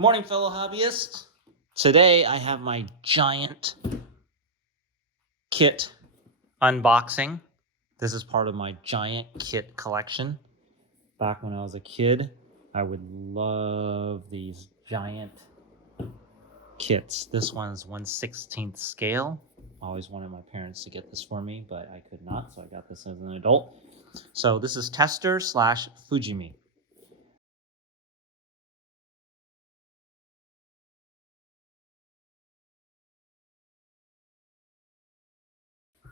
Morning, fellow hobbyists. Today I have my giant kit unboxing. This is part of my giant kit collection. Back when I was a kid, I would love these giant kits. This one's 1/16 scale. I always wanted my parents to get this for me, but I could not, so I got this as an adult. So this is Testors / Fujimi.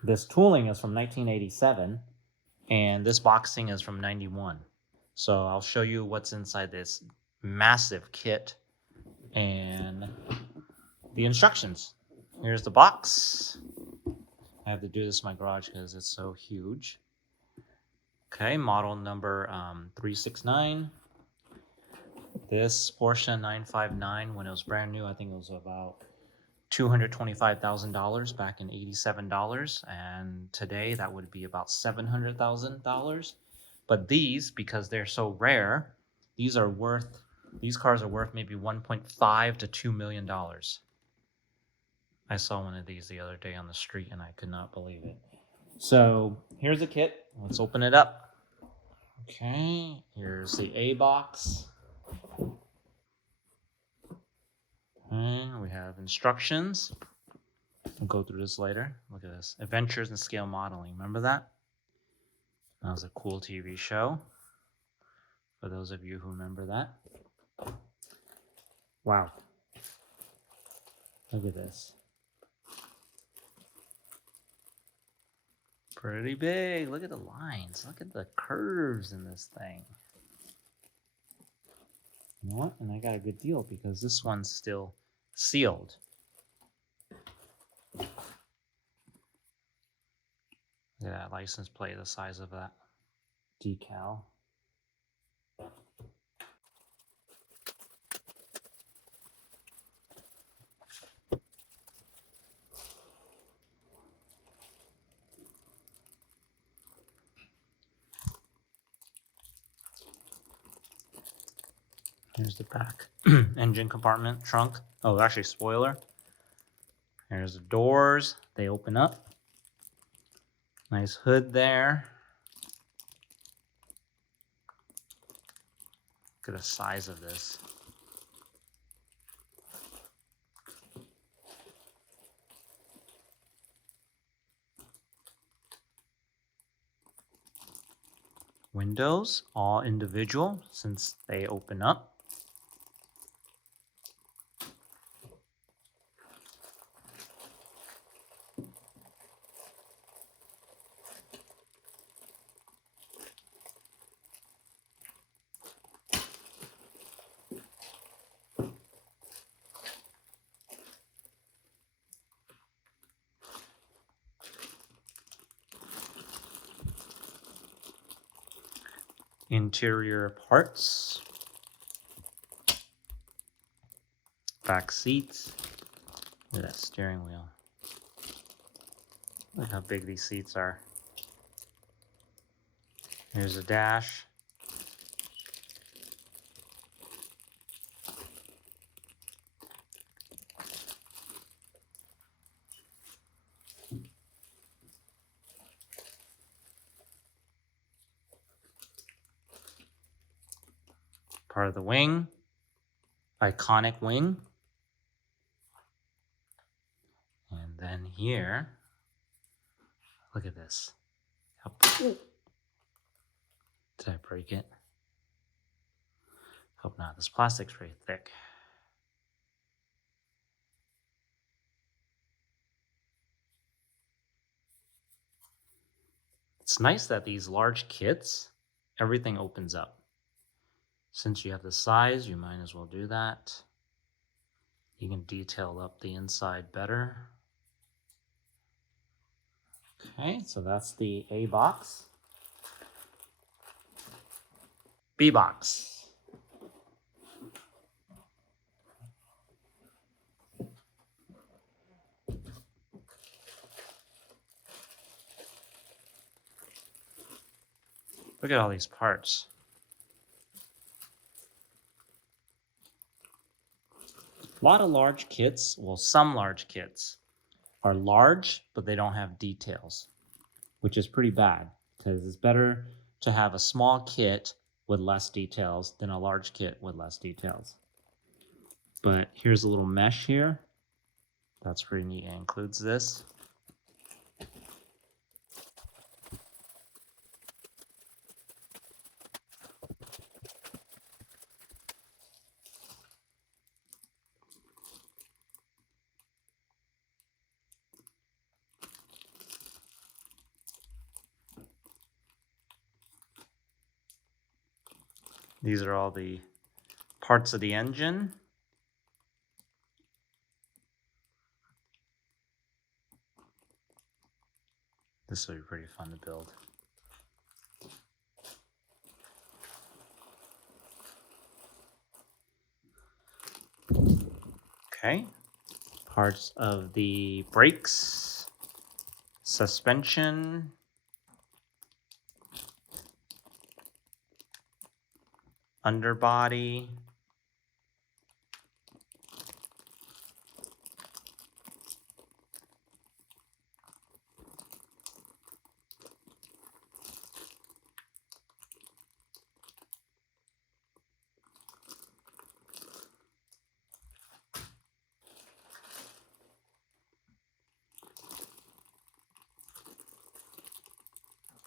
This tooling is from 1987, and this boxing is from 91. So I'll show you what's inside this massive kit and the instructions. Here's the box. I have to do this in my garage because it's so huge. Okay, model number 369. This Porsche 959, when it was brand new, I think it was about $225,000 back in $87, and today that would be about $700,000. But these, because they're so rare, these cars are worth maybe 1.5 to $2 million. I saw one of these the other day on the street and I could not believe it. So here's the kit. Let's open it up. Okay, here's the A box. And we have instructions. We'll go through this later. Look at this. Adventures in Scale Modeling. Remember that? That was a cool TV show. For those of you who remember that. Wow. Look at this. Pretty big. Look at the lines. Look at the curves in this thing. You know what? And I got a good deal because this one's still sealed. Look at that license plate, the size of that decal. Here's the back engine compartment, trunk. Oh, actually, spoiler. Here's the doors. They open up. Nice hood there. Look at the size of this. Windows, all individual since they open up. Interior parts. Back seats. Look at that steering wheel. Look how big these seats are. Here's a dash. Part of the wing. Iconic wing. And then here, look at this. Did I break it? Hope not. This plastic's pretty thick. It's nice that these large kits, everything opens up. Since you have the size, you might as well do that. You can detail up the inside better. Okay, so that's the A box. B box. Look at all these parts. A lot of large kits, well, some large kits are large, but they don't have details, which is pretty bad because it's better to have a small kit with less details than a large kit with less details. But here's a little mesh here. That's pretty neat. It includes this. These are all the parts of the engine. This will be pretty fun to build. Okay, parts of the brakes, suspension, underbody,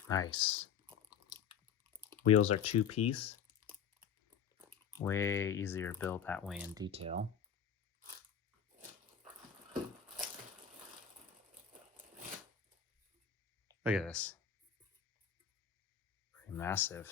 nice. Wheels are 2-piece. Way easier to build that way in detail. Look at this. Pretty massive.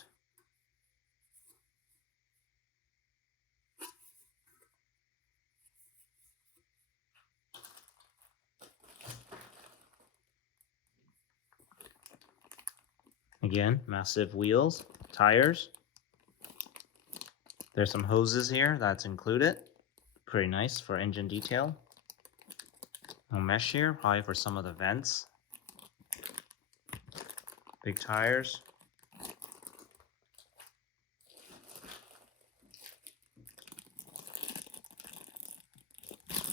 Again, massive wheels, tires. There's some hoses here that's included. Pretty nice for engine detail. No mesh here, probably for some of the vents. Big tires.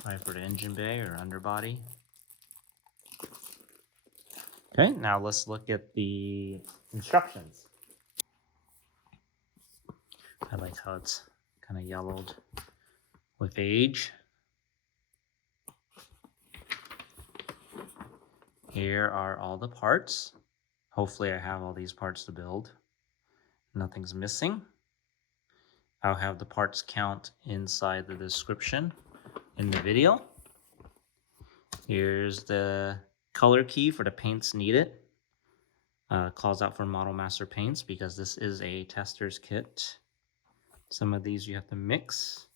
Probably for the engine bay or underbody. Okay, now let's look at the instructions. I like how it's kind of yellowed with age. Here are all the parts. Hopefully I have all these parts to build. Nothing's missing. I'll have the parts count inside the description in the video. Here's the color key for the paints needed. Calls out for Model Master paints because this is a Testors kit. Some of these you have to mix.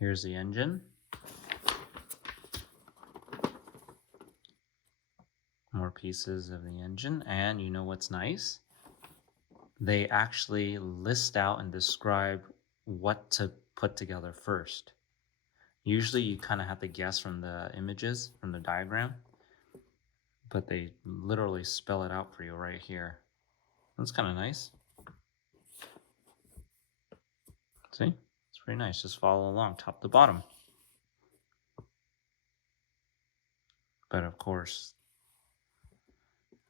Here's the engine. More pieces of the engine. And you know what's nice? They actually list out and describe what to put together first. Usually you kind of have to guess from the images, from the diagram, but they literally spell it out for you right here. That's kind of nice. See? It's pretty nice. Just follow along top to bottom. But of course,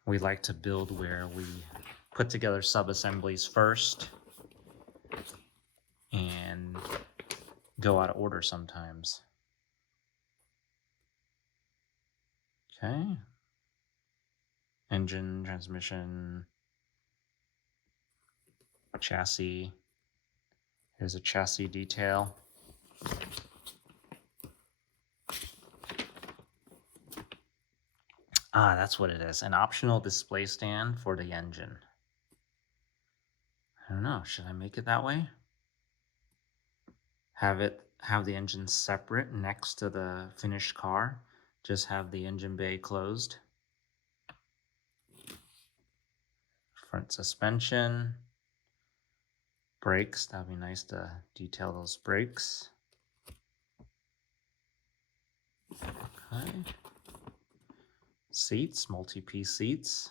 we like to build where we put together sub-assemblies first and go out of order sometimes. Okay. Engine, transmission, chassis. Here's a chassis detail. Ah, that's what it is. An optional display stand for the engine. I don't know. Should I make it that way? Have the engine separate next to the finished car. Just have the engine bay closed. Front suspension. Brakes. That'd be nice to detail those brakes. Okay. Seats, multi-piece seats.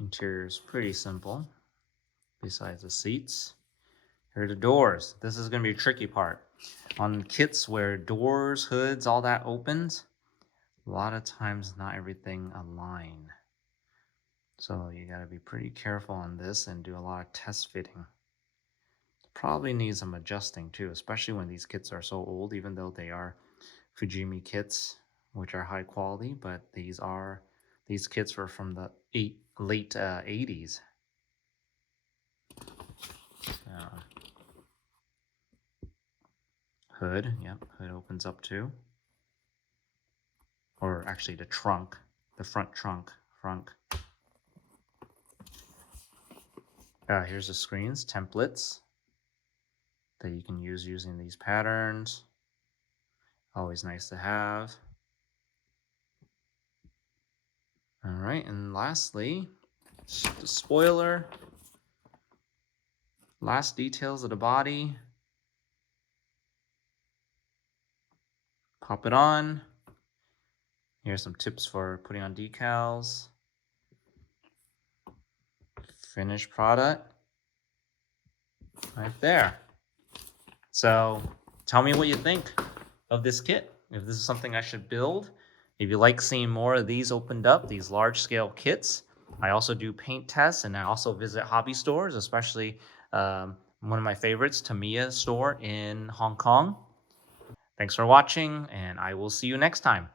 Interior is pretty simple, besides the seats. Here are the doors. This is going to be a tricky part. On kits where doors, hoods, all that opens, a lot of times not everything align. So you got to be pretty careful on this and do a lot of test fitting. Probably needs some adjusting too, especially when these kits are so old, even though they are Fujimi kits, which are high quality, but these kits were from the late 80s. Hood, yep, hood opens up too. Or actually the trunk, the front trunk. Here's the screens, templates that you can use using these patterns. Always nice to have. All right, and lastly, the spoiler. Last details of the body. Pop it on. Here's some tips for putting on decals. Finished product. Right there. So tell me what you think of this kit. If this is something I should build. If you like seeing more of these opened up, these large scale kits. I also do paint tests, and I also visit hobby stores, especially one of my favorites, Tamiya store in Hong Kong. Thanks for watching, and I will see you next time.